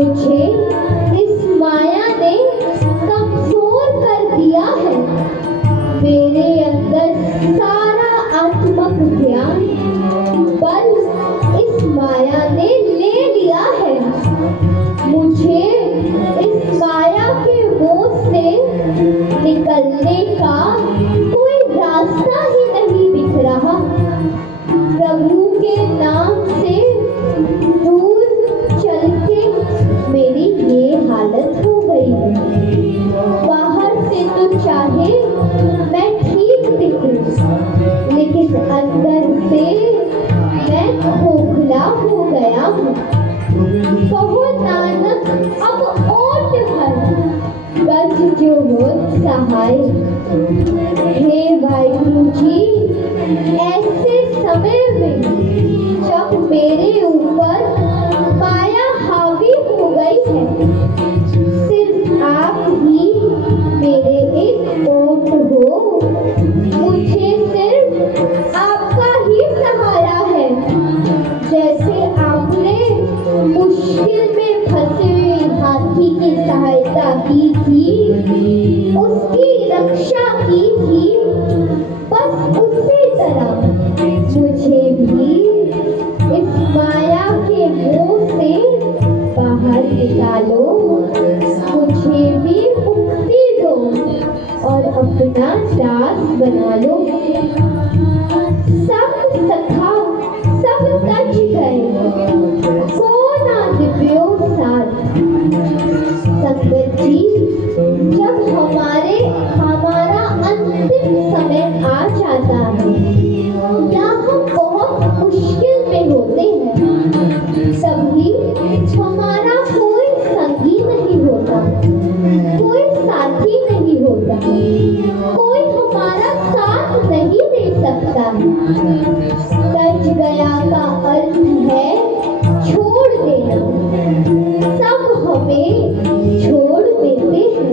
मुझे इस माया ने कमजोर कर दिया है। मेरे अंदर सारा आत्मक ज्ञान बल इस माया ने ले लिया है। मुझे इस माया के मोह से निकलने का कोई रास्ता ही नहीं दिख रहा। प्रभु के नाम से दूर चल के मेरी ये हालत हो गई है। बाहर से तो चाहे मैं ठीक दिखूं, लेकिन अंदर से मैं खोखला हो गया हूँ। कहो नानक अब ओट भर बच जो हो सहाय। हे वाहिगुरु जी, ऐसे समय में जब मेरे ऊपर माया हावी हो गई है, सिर्फ आप ही मेरे एक ओट हो। मुझे सिर्फ आपका ही सहारा है। जैसे आपने मुश्किल में फंसे हुए हाथी की सहायता की थी, उसकी रक्षा की थी, बस उसी तरह मुझे भी इस माया के मोह से बाहर निकालो। मुझे भी मुक्ति दो और अपना दास बना लो। सब सखा सब तज गए, कौन दिव्यो साथ। संगत जी, जब हमारा अंतिम समय आ जाता है या हम बहुत मुश्किल में होते हैं, तभी हमारा कोई संगी नहीं होता, कोई साथी नहीं होता, कोई हमारा साथ नहीं दे सकता। तज गया का अर्थ है छोड़ देना। सब हमें छोड़ देते हैं,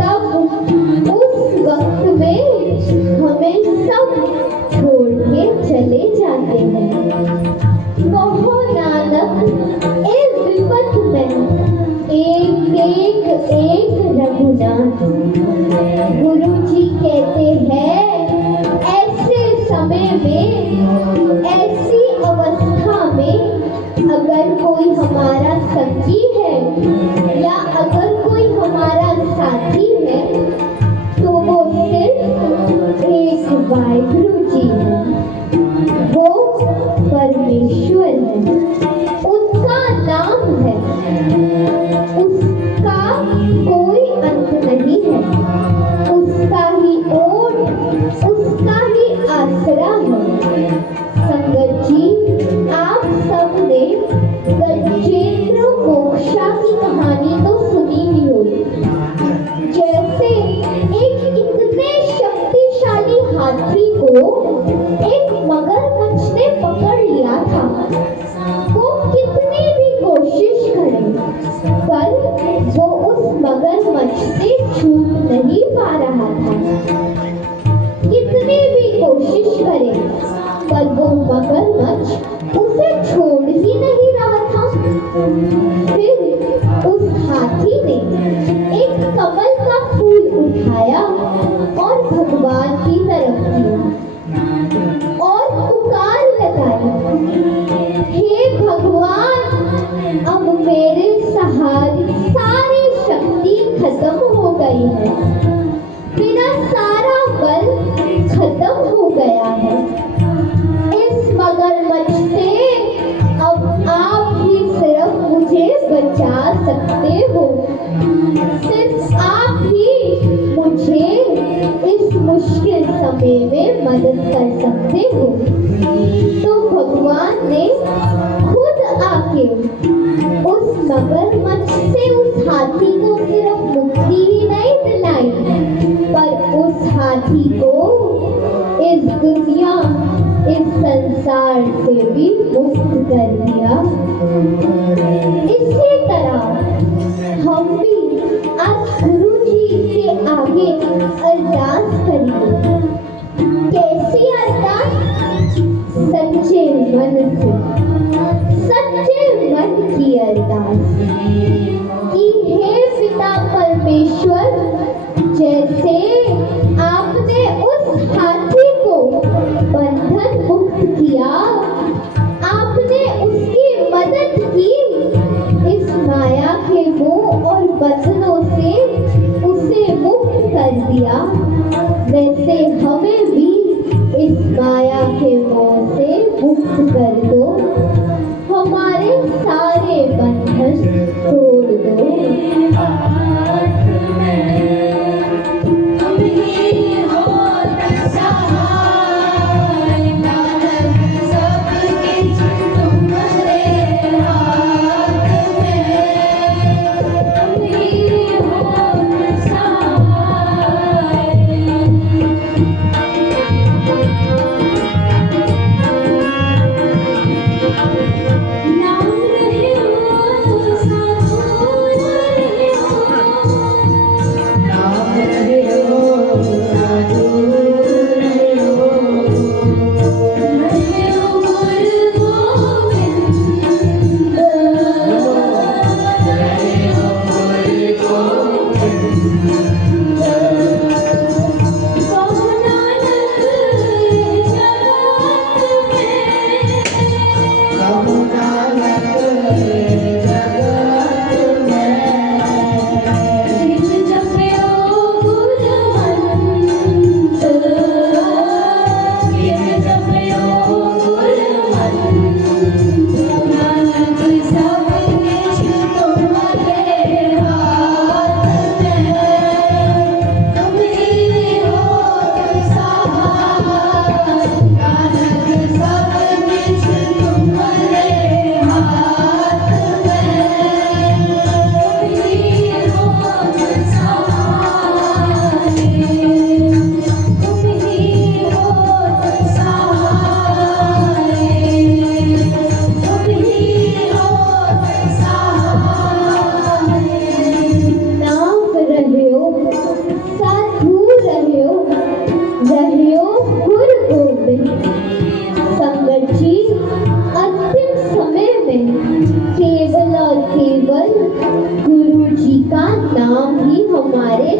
तब उस वक्त में हमें सब छोड़ के चले जाते हैं। कहो नानक इस विपत में एक रघुनाथ। गुरु जी कहते हैं ऐसे समय में, ऐसी अवस्था में अगर कोई हमारा संगी है या अगर कोई हमारा साथी है, तो वो सिर्फ एक वाहिगुरु जी है। वो परमेश्वर है, उनका नाम है, उसका कोई अंत नहीं है। उसका ही ओट, उसका ही आसरा है। संगत जी, आप सबने गजेंद्र मोक्षा की कहानी तो सुनी ही होगी। जैसे एक इतने शक्तिशाली हाथी को एक मगरमच्छ ने पकड़ लिया था। वो कितनी भी कोशिश करे, पर वो उस मगरमच्छ से छूट नहीं पा रहा था। कितनी भी कोशिश करे, पर वो मगरमच्छ उसे छोड़ ही नहीं रहा था। फिर उस हाथी ने एक कमल का फूल उठाया और भगवान की तरफ किया और पुकार लगाई, हे भगवान, अब मेरे सहारे सारी शक्ति खत्म हो गई है, मेरा सारा बल खत्म हो गया है। इस मगरमच्छ से अब आप ही सिर्फ मुझे बचा सकते हो। सिर्फ आप ही मुझे इस मुश्किल समय में मदद कर सकते हो। तो भगवान ने खुद आके उस मगरमच्छ से उस हाथी को सिर्फ मुक्ति ही नहीं दिलाई, पर उस हाथी को इस दुनिया, इस संसार से भी मुक्त कर दिया। इसी तरह हम भी आज गुरु जी के आगे अरदास करेंगे। कैसी अरदास? सच्चे मन से, सच्चे मन की अरदास कि हे पिता परमेश्वर, जैसे आपने उस हाथी को बंधन मुक्त किया, आपने उसकी मदद की, इस माया के मोह और बंधनों से उसे मुक्त कर दिया, वैसे हमें भी इस माया के मोह से मुक्त कर दो, हमारे सारे बंधन तोड़ दो।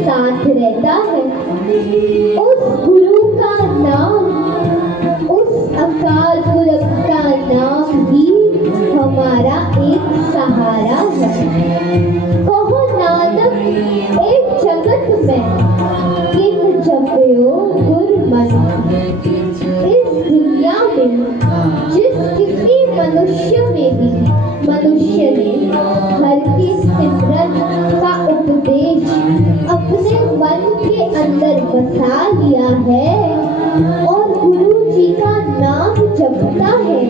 साथ रहता है। उस गुरु का नाम, उस अकाल पुरख का नाम ही हमारा एक सहारा है। कहो नानक एक जगत में किन जपयो गुरमन। इस दुनिया में जिस किसी मनुष्य में भी मनुष्य ने हर की सिमरन का उपदेश अपने मन के अंदर बसा लिया है और गुरु जी का नाम जपता है,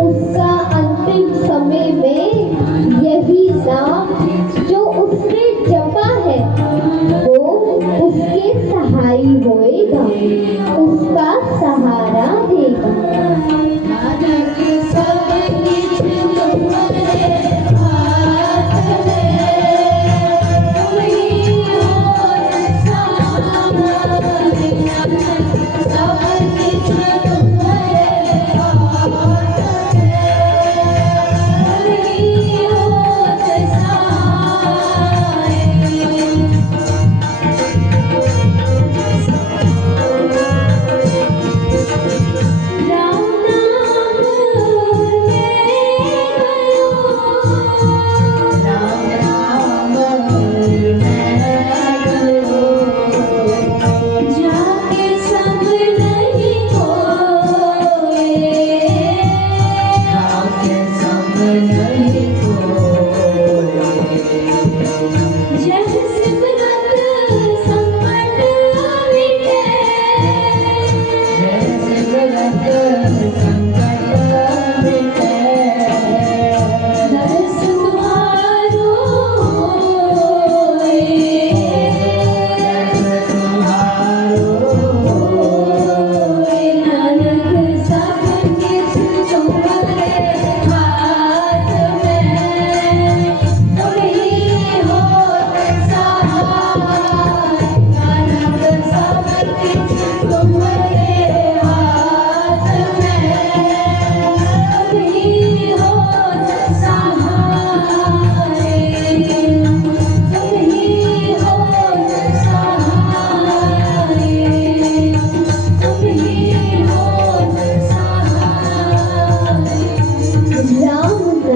उसका अंतिम समय में यही नाम जो उसने जपा है वो उसके सहाय होएगा, उसका सहारा देगा।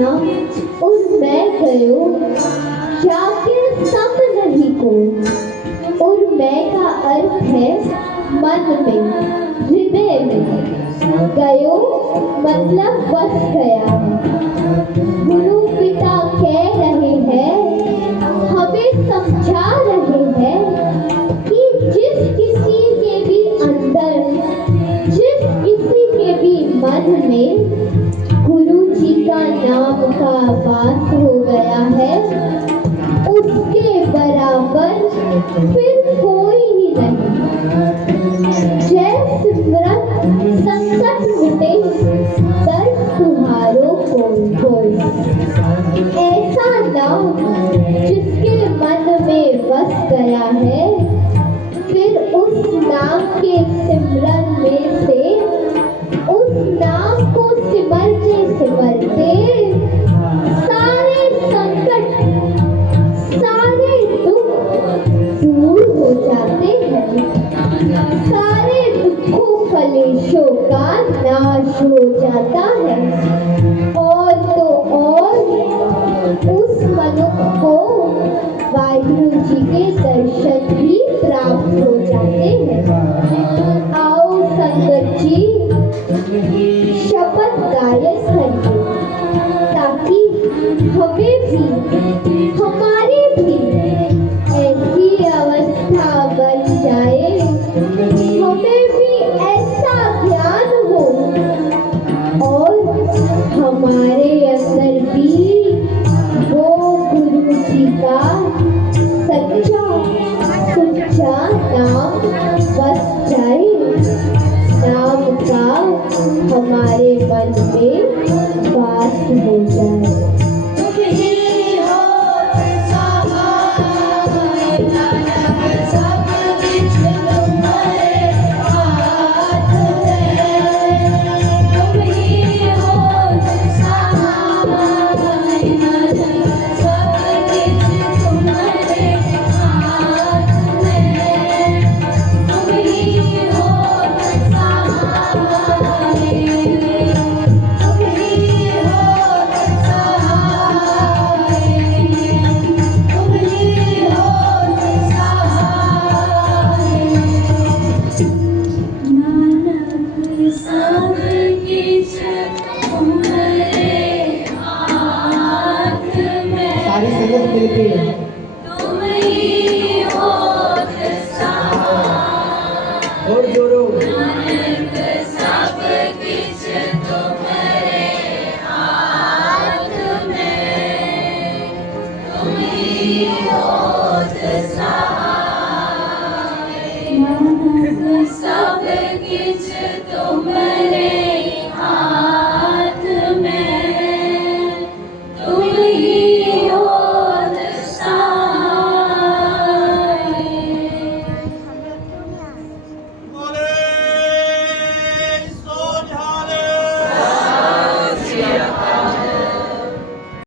ठिकाना और मैं गयो जाके सब नहीं को। और मैं का अर्थ है मन में, हृदय में। गयो मतलब बस गया है। गुरु पिता कह रहे हैं, हमें समझा रहे हैं कि जिस किसी के भी अंदर, जिस किसी के भी मन में गुरु जी का नाम का वास हो गया है, उसके बराबर फिर कोई ही नहीं। जय सिमरन संकट मिटे, दर्द तुम्हारो कोई। ऐसा नाम जिसके मन में बस गया है, फिर उस नाम के सिमरन में से, उस नाम को सिमरते सिमरते सारे संकट, सारे दुख दूर हो जाते हैं। सारे दुखों कलेशों का नाश हो जाता है। और तो और उस मनुष्य को वाहिगुरु जी के दर्शन भी प्राप्त हो जाते हैं। आओ संगत जी शपथ गायन करिए, ताकि हमें भी, हमारी भी ऐसी अवस्था बन जाए, हमें भी ऐसा ज्ञान हो और हमारे अंदर भी वो गुरु जी का सच्चा सच्चा नाम बस जाए। नाम का हमारे मन में वास हो जाए। सब किछ तुम्हारे